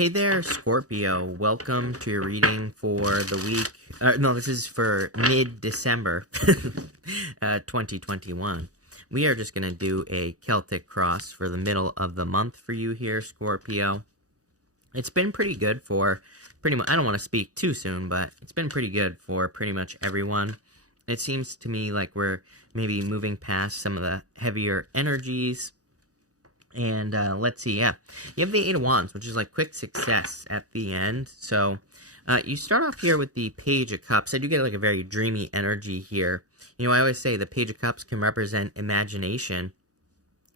Hey there, Scorpio. Welcome to your reading for the week. No, this is for mid-December 2021. We are just going to do a Celtic cross for the middle of the month for you here, Scorpio. It's been pretty good for pretty much, I don't want to speak too soon, but it's been pretty good for pretty much everyone. It seems to me like we're maybe moving past some of the heavier energies. And let's see, yeah. You have the Eight of Wands, which is like quick success at the end. So you start off here with the Page of Cups. I do get like a very dreamy energy here. You know, I always say the Page of Cups can represent imagination.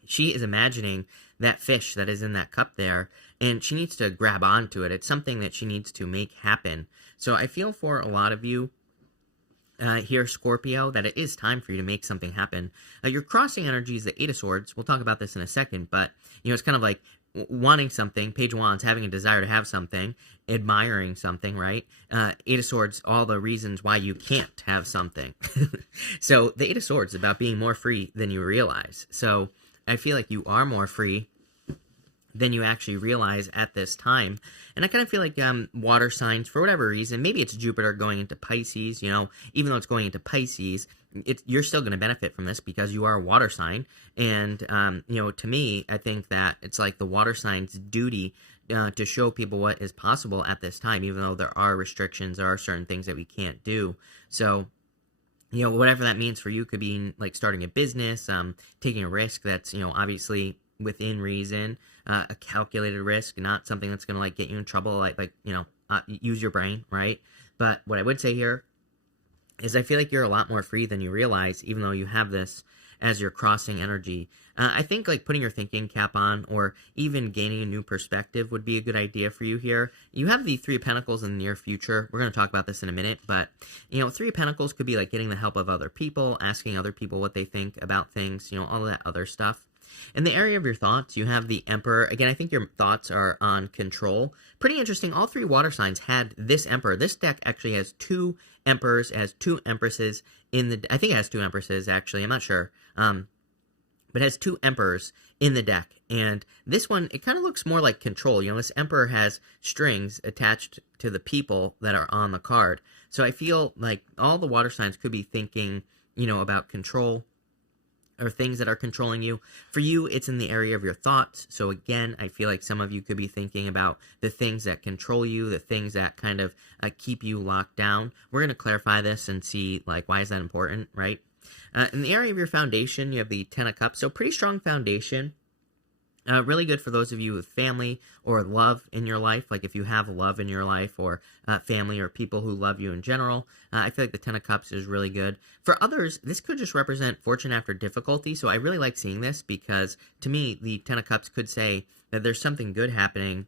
She is imagining that fish that is in that cup there, and she needs to grab onto it. It's something that she needs to make happen. So I feel for a lot of you here, Scorpio, that it is time for you to make something happen. Your crossing energy is the Eight of Swords. We'll talk about this in a second, but, you know, it's kind of like wanting something, Page of Wands, having a desire to have something, admiring something, right? Eight of Swords, all the reasons why you can't have something. So the Eight of Swords is about being more free than you realize. So I feel like you are more free than you actually realize at this time. And I kind of feel like water signs, for whatever reason, maybe it's Jupiter going into Pisces, you know, even though it's going into Pisces, you're still going to benefit from this because you are a water sign. And, you know, to me, I think that it's like the water sign's duty to show people what is possible at this time, even though there are restrictions, there are certain things that we can't do. So, you know, whatever that means for you could be like starting a business, taking a risk that's, you know, obviously within reason, a calculated risk, not something that's going to like get you in trouble, like you know, use your brain, right? But what I would say here is I feel like you're a lot more free than you realize, even though you have this as your crossing energy. I think like putting your thinking cap on or even gaining a new perspective would be a good idea for you here. You have the Three of Pentacles in the near future. We're going to talk about this in a minute, but, you know, Three of Pentacles could be like getting the help of other people, asking other people what they think about things, you know, all of that other stuff. In the area of your thoughts, you have the Emperor. Again, I think your thoughts are on control. Pretty interesting. All three water signs had this Emperor. This deck actually has two Emperors, it has two Empresses in the... I think it has two Empresses, actually. I'm not sure. But it has two Emperors in the deck. And this one, it kind of looks more like control. You know, this Emperor has strings attached to the people that are on the card. So I feel like all the water signs could be thinking, you know, about control or things that are controlling you. For you, it's in the area of your thoughts. So again, I feel like some of you could be thinking about the things that control you, the things that kind of keep you locked down. We're going to clarify this and see, like, why is that important, right? In the area of your foundation, you have the Ten of Cups. So pretty strong foundation. Really good for those of you with family or love in your life, like if you have love in your life or family or people who love you in general. I feel like the Ten of Cups is really good. For others, this could just represent fortune after difficulty, so I really like seeing this because, to me, the Ten of Cups could say that there's something good happening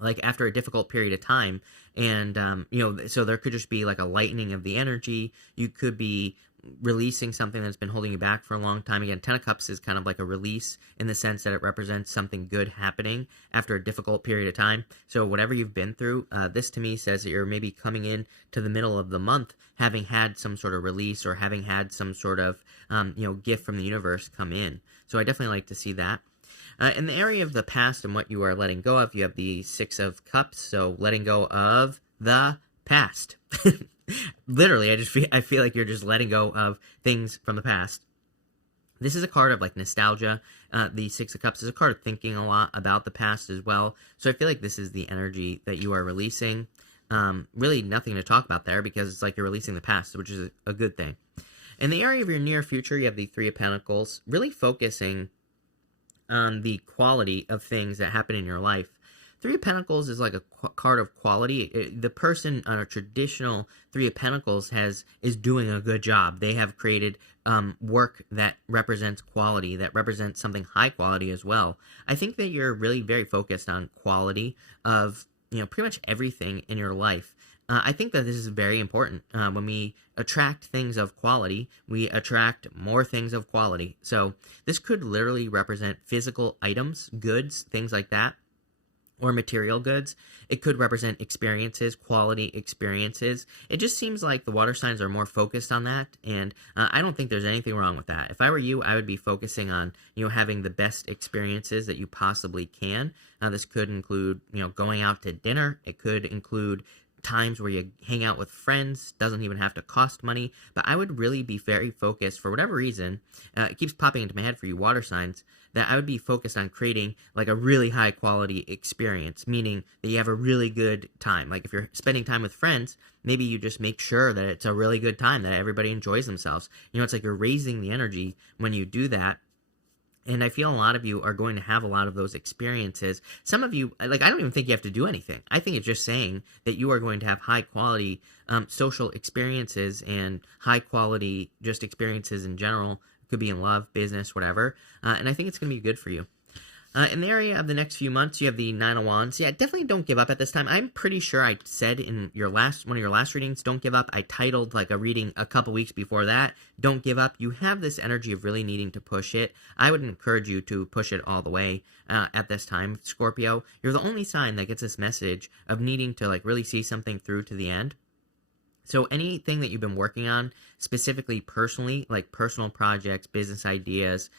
like after a difficult period of time, and, you know, so there could just be like a lightening of the energy. You could be releasing something that's been holding you back for a long time. Again, Ten of Cups is kind of like a release in the sense that it represents something good happening after a difficult period of time. So whatever you've been through, this to me says that you're maybe coming in to the middle of the month having had some sort of release or having had some sort of, you know, gift from the universe come in. So I definitely like to see that. In the area of the past and what you are letting go of, you have the Six of Cups, so letting go of the past. Literally, I feel like you're just letting go of things from the past. This is a card of like nostalgia. The Six of Cups is a card of thinking a lot about the past as well. So I feel like this is the energy that you are releasing. Really nothing to talk about there because it's like you're releasing the past, which is a good thing. In the area of your near future, you have the Three of Pentacles, really focusing on the quality of things that happen in your life. Three of Pentacles is like a card of quality. The person on a traditional Three of Pentacles is doing a good job. They have created work that represents quality, that represents something high quality as well. I think that you're really very focused on quality of, you know, pretty much everything in your life. I think that this is very important. When we attract things of quality, we attract more things of quality. So this could literally represent physical items, goods, things like that. or material goods. It could represent experiences, quality experiences. It just seems like the water signs are more focused on that, and I don't think there's anything wrong with that. If I were you, I would be focusing on, having the best experiences that you possibly can. This could include, going out to dinner. It could include times where you hang out with friends. Doesn't even have to cost money, but I would really be very focused, for whatever reason, it keeps popping into my head for you water signs, that I would be focused on creating like a really high quality experience, meaning that you have a really good time. Like if you're spending time with friends, maybe you just make sure that it's a really good time, that everybody enjoys themselves. It's like you're raising the energy when you do that. And I feel a lot of you are going to have a lot of those experiences. Some of you, like, I don't even think you have to do anything. I think it's just saying that you are going to have high quality social experiences and high quality just experiences in general. Could be in love, business, whatever. And I think it's going to be good for you. In the area of the next few months, you have the Nine of Wands. Yeah, definitely don't give up at this time. I'm pretty sure I said in one of your last readings, don't give up. I titled like a reading a couple weeks before that, don't give up. You have this energy of really needing to push it. I would encourage you to push it all the way at this time, Scorpio. You're the only sign that gets this message of needing to like really see something through to the end. So anything that you've been working on, specifically personally, like personal projects, business ideas,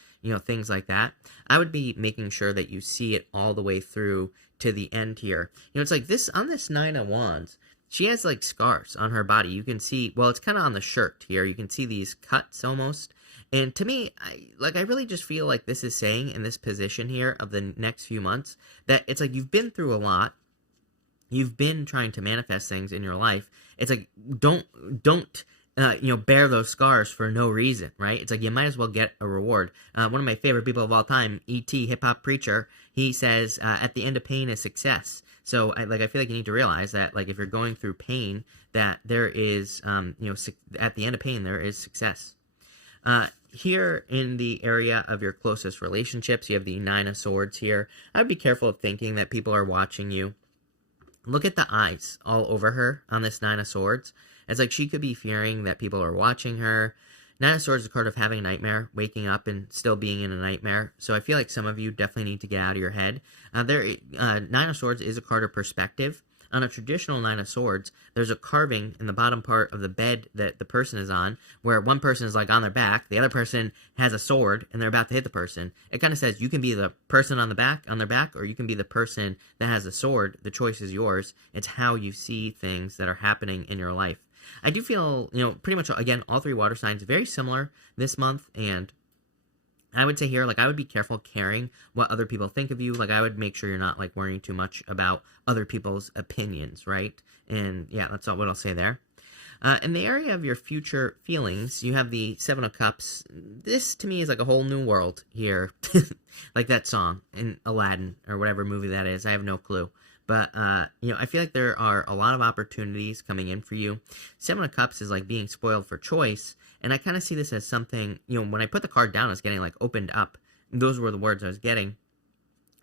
things like that, I would be making sure that you see it all the way through to the end here. It's like this, on this Nine of Wands, she has like scars on her body. You can see, well, it's kind of on the shirt here. You can see these cuts almost. And to me, I really just feel like this is saying in this position here of the next few months that it's like you've been through a lot. You've been trying to manifest things in your life. It's like, don't bear those scars for no reason, right? It's like you might as well get a reward. One of my favorite people of all time, E.T., hip-hop preacher, he says, at the end of pain is success. So I feel like you need to realize that, like, if you're going through pain, that there is, at the end of pain, there is success. Here in the area of your closest relationships, you have the Nine of Swords here. I would be careful of thinking that people are watching you. Look at the eyes all over her on this Nine of Swords. It's like she could be fearing that people are watching her. Nine of Swords is a card of having a nightmare, waking up and still being in a nightmare. So I feel like some of you definitely need to get out of your head. Nine of Swords is a card of perspective. On a traditional Nine of Swords, there's a carving in the bottom part of the bed that the person is on, where one person is like on their back, the other person has a sword, and they're about to hit the person. It kind of says you can be the person on their back, or you can be the person that has a sword. The choice is yours. It's how you see things that are happening in your life. I do feel, pretty much, again, all three water signs very similar this month, and I would say here, like, I would be careful caring what other people think of you. Like, I would make sure you're not, like, worrying too much about other people's opinions, right? And, yeah, that's all what I'll say there. In the area of your future feelings, you have the Seven of Cups. This, to me, is like a whole new world here. Like that song in Aladdin, or whatever movie that is. I have no clue. But, I feel like there are a lot of opportunities coming in for you. Seven of Cups is like being spoiled for choice. And I kind of see this as something, when I put the card down, it's getting like opened up. Those were the words I was getting.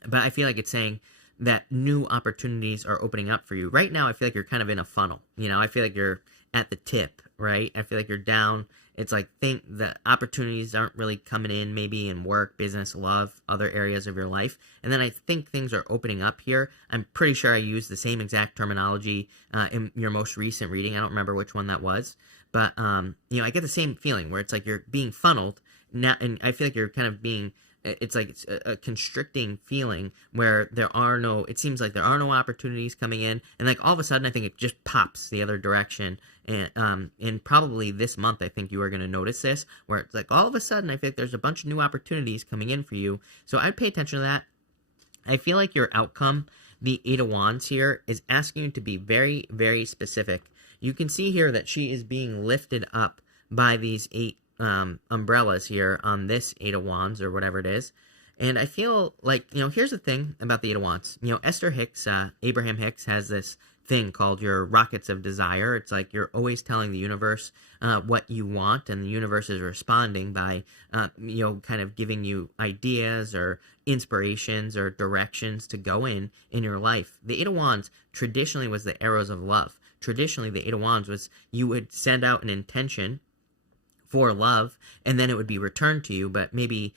But I feel like it's saying that new opportunities are opening up for you. Right now, I feel like you're kind of in a funnel. I feel like you're at the tip, right? I feel like you're down. It's like the opportunities aren't really coming in, maybe in work, business, love, other areas of your life. And then I think things are opening up here. I'm pretty sure I used the same exact terminology in your most recent reading. I don't remember which one that was. But, I get the same feeling where it's like you're being funneled now, and I feel like you're kind of being, it's like it's a constricting feeling where it seems like there are no opportunities coming in, and like all of a sudden I think it just pops the other direction, and probably this month I think you are going to notice this, where it's like all of a sudden I feel like there's a bunch of new opportunities coming in for you, so I'd pay attention to that. I feel like your outcome, the Eight of Wands here, is asking you to be very, very specific. You can see here that she is being lifted up by these 8 umbrellas here on this Eight of Wands, or whatever it is. And I feel like, here's the thing about the Eight of Wands. Esther Hicks, Abraham Hicks, has this thing called your rockets of desire. It's like you're always telling the universe what you want, and the universe is responding by, kind of giving you ideas or inspirations or directions to go in your life. The Eight of Wands traditionally was the arrows of love. Traditionally, the Eight of Wands was you would send out an intention for love, and then it would be returned to you, but maybe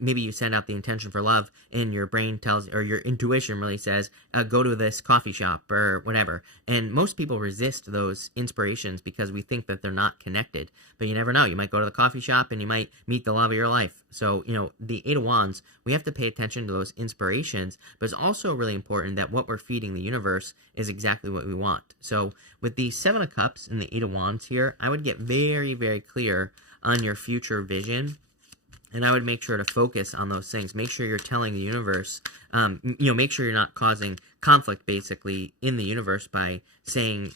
maybe you send out the intention for love and your brain tells, or your intuition really says, go to this coffee shop or whatever. And most people resist those inspirations because we think that they're not connected. But you never know. You might go to the coffee shop and you might meet the love of your life. So, the Eight of Wands, we have to pay attention to those inspirations, but it's also really important that what we're feeding the universe is exactly what we want. So with the Seven of Cups and the Eight of Wands here, I would get very, very clear on your future vision. And I would make sure to focus on those things. Make sure you're telling the universe, make sure you're not causing conflict, basically, in the universe by saying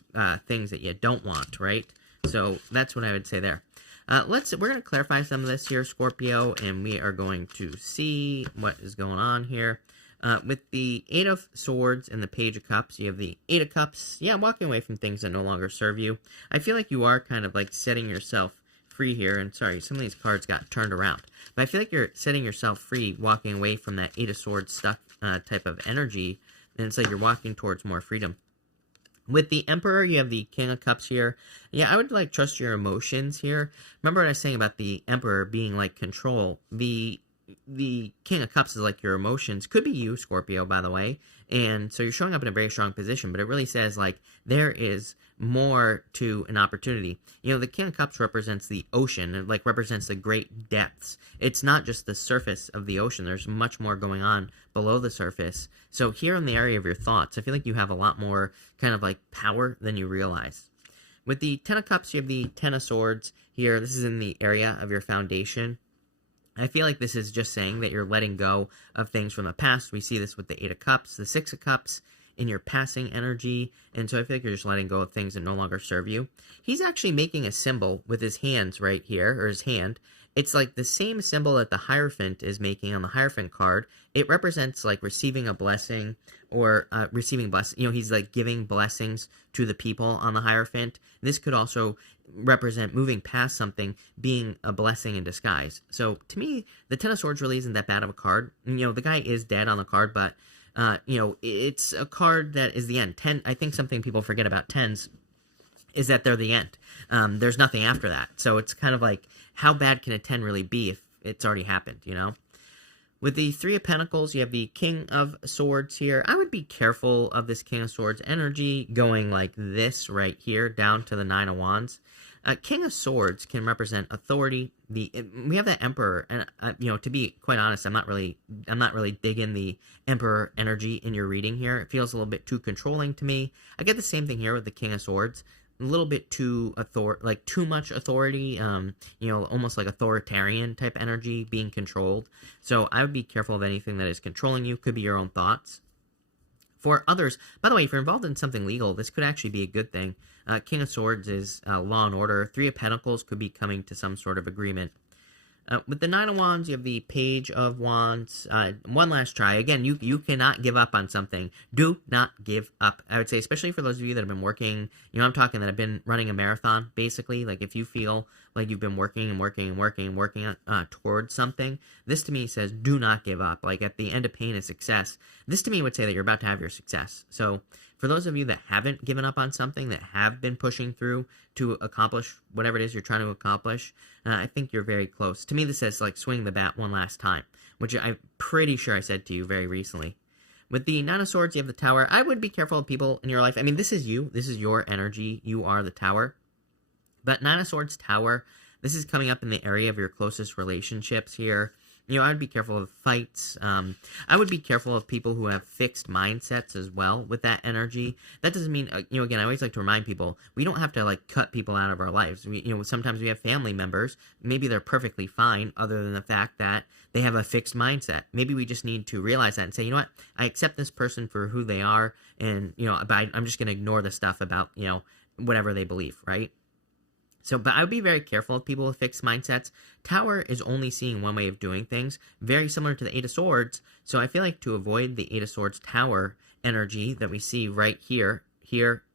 things that you don't want, right? So that's what I would say there. We're going to clarify some of this here, Scorpio, and we are going to see what is going on here. With the Eight of Swords and the Page of Cups, you have the Eight of Cups. Yeah, walking away from things that no longer serve you. I feel like you are kind of like setting yourself free here, and sorry, some of these cards got turned around, but I feel like you're setting yourself free, walking away from that Eight of Swords stuck type of energy, and it's like you're walking towards more freedom. With the Emperor, you have the King of Cups here. Yeah, I would like trust your emotions here. Remember what I was saying about the Emperor being like control. The King of Cups is like your emotions. Could be you, Scorpio, by the way. And so you're showing up in a very strong position, but it really says like there is more to an opportunity. The King of Cups represents the ocean. It like represents the great depths. It's not just the surface of the ocean. There's much more going on below the surface. So here in the area of your thoughts, I feel like you have a lot more kind of like power than you realize. With the Ten of Cups, you have the Ten of Swords here. This is in the area of your foundation. I feel like this is just saying that you're letting go of things from the past. We see this with the Eight of Cups, the Six of Cups, in your passing energy, and so I feel like you're just letting go of things that no longer serve you. He's actually making a symbol with his hands right here, or his hand. It's like the same symbol that the Hierophant is making on the Hierophant card. It represents like receiving a blessing or receiving blessing. He's like giving blessings to the people on the Hierophant. This could also represent moving past something being a blessing in disguise. So to me, the Ten of Swords really isn't that bad of a card. The guy is dead on the card, but it's a card that is the end. I think something people forget about tens is that they're the end. There's nothing after that. So it's kind of like, how bad can a 10 really be if it's already happened, With the Three of Pentacles, you have the King of Swords here. I would be careful of this King of Swords energy going like this right here down to the Nine of Wands. King of Swords can represent authority. We have the Emperor, and to be quite honest, I'm not really digging the Emperor energy in your reading here. It feels a little bit too controlling to me. I get the same thing here with the King of Swords. A little bit too too much authority, almost like authoritarian type energy being controlled. So I would be careful of anything that is controlling you. Could be your own thoughts. For others, by the way, if you're involved in something legal, this could actually be a good thing. King of Swords is law and order. Three of Pentacles could be coming to some sort of agreement. With the Nine of Wands, you have the Page of Wands. One last try. Again, you cannot give up on something. Do not give up. I would say, especially for those of you that have been working, I'm talking that have been running a marathon, basically. Like, if you feel like you've been working towards something, this to me says, do not give up. Like, at the end of pain is success. This to me would say that you're about to have your success. So, for those of you that haven't given up on something, that have been pushing through to accomplish whatever it is you're trying to accomplish, I think you're very close. To me, this says, like, swing the bat one last time, which I'm pretty sure I said to you very recently. With the Nine of Swords, you have the Tower. I would be careful of people in your life. I mean, this is you. This is your energy. You are the Tower. But Nine of Swords, Tower, this is coming up in the area of your closest relationships here. I would be careful of fights. I would be careful of people who have fixed mindsets as well with that energy. That doesn't mean, again, I always like to remind people, we don't have to, like, cut people out of our lives. Sometimes we have family members. Maybe they're perfectly fine other than the fact that they have a fixed mindset. Maybe we just need to realize that and say, you know what, I accept this person for who they are, and, but I'm just going to ignore the stuff about, whatever they believe, right? So, but I would be very careful of people with fixed mindsets. Tower is only seeing one way of doing things, very similar to the Eight of Swords. So I feel like to avoid the Eight of Swords Tower energy that we see right here,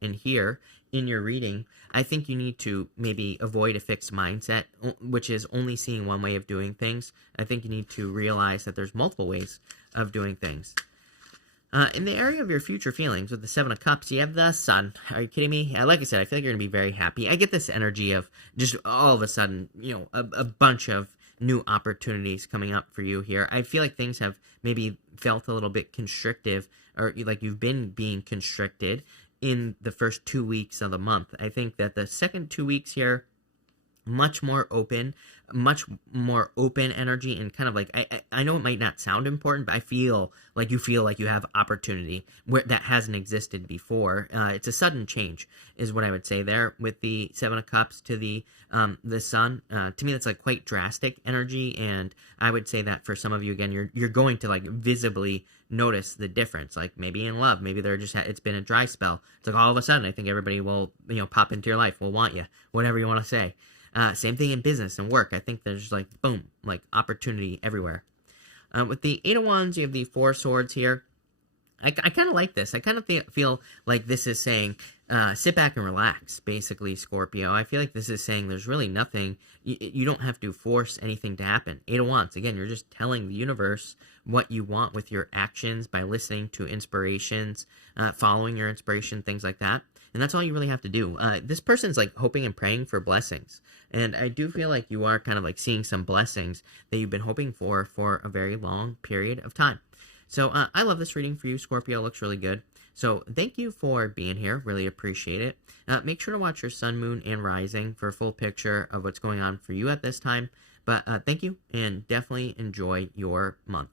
and here in your reading, I think you need to maybe avoid a fixed mindset, which is only seeing one way of doing things. I think you need to realize that there's multiple ways of doing things. In the area of your future feelings, with the Seven of Cups, you have the Sun. Are you kidding me? Like I said, I feel like you're going to be very happy. I get this energy of just all of a sudden, a bunch of new opportunities coming up for you here. I feel like things have maybe felt a little bit constrictive, or like you've been being constricted in the first 2 weeks of the month. I think that the second 2 weeks here, much more open energy, and kind of like, I know it might not sound important, but I feel like you have opportunity where that hasn't existed before. It's a sudden change is what I would say there with the Seven of Cups to the Sun. To me, that's like quite drastic energy, and I would say that for some of you, again, you're going to like visibly notice the difference. Like maybe in love, maybe they're just it's been a dry spell. It's like all of a sudden, I think everybody will pop into your life, will want you, whatever you want to say. Same thing in business and work. I think there's like, boom, like opportunity everywhere. With the Eight of Wands, you have the Four Swords here. I kind of like this. I kind of feel like this is saying, sit back and relax, basically, Scorpio. I feel like this is saying there's really nothing, you don't have to force anything to happen. Eight of Wands, again, you're just telling the universe what you want with your actions by listening to inspirations, following your inspiration, things like that. And that's all you really have to do. This person's like hoping and praying for blessings. And I do feel like you are kind of like seeing some blessings that you've been hoping for a very long period of time. So I love this reading for you, Scorpio. It looks really good. So thank you for being here. Really appreciate it. Make sure to watch your sun, moon, and rising for a full picture of what's going on for you at this time. But thank you, and definitely enjoy your month.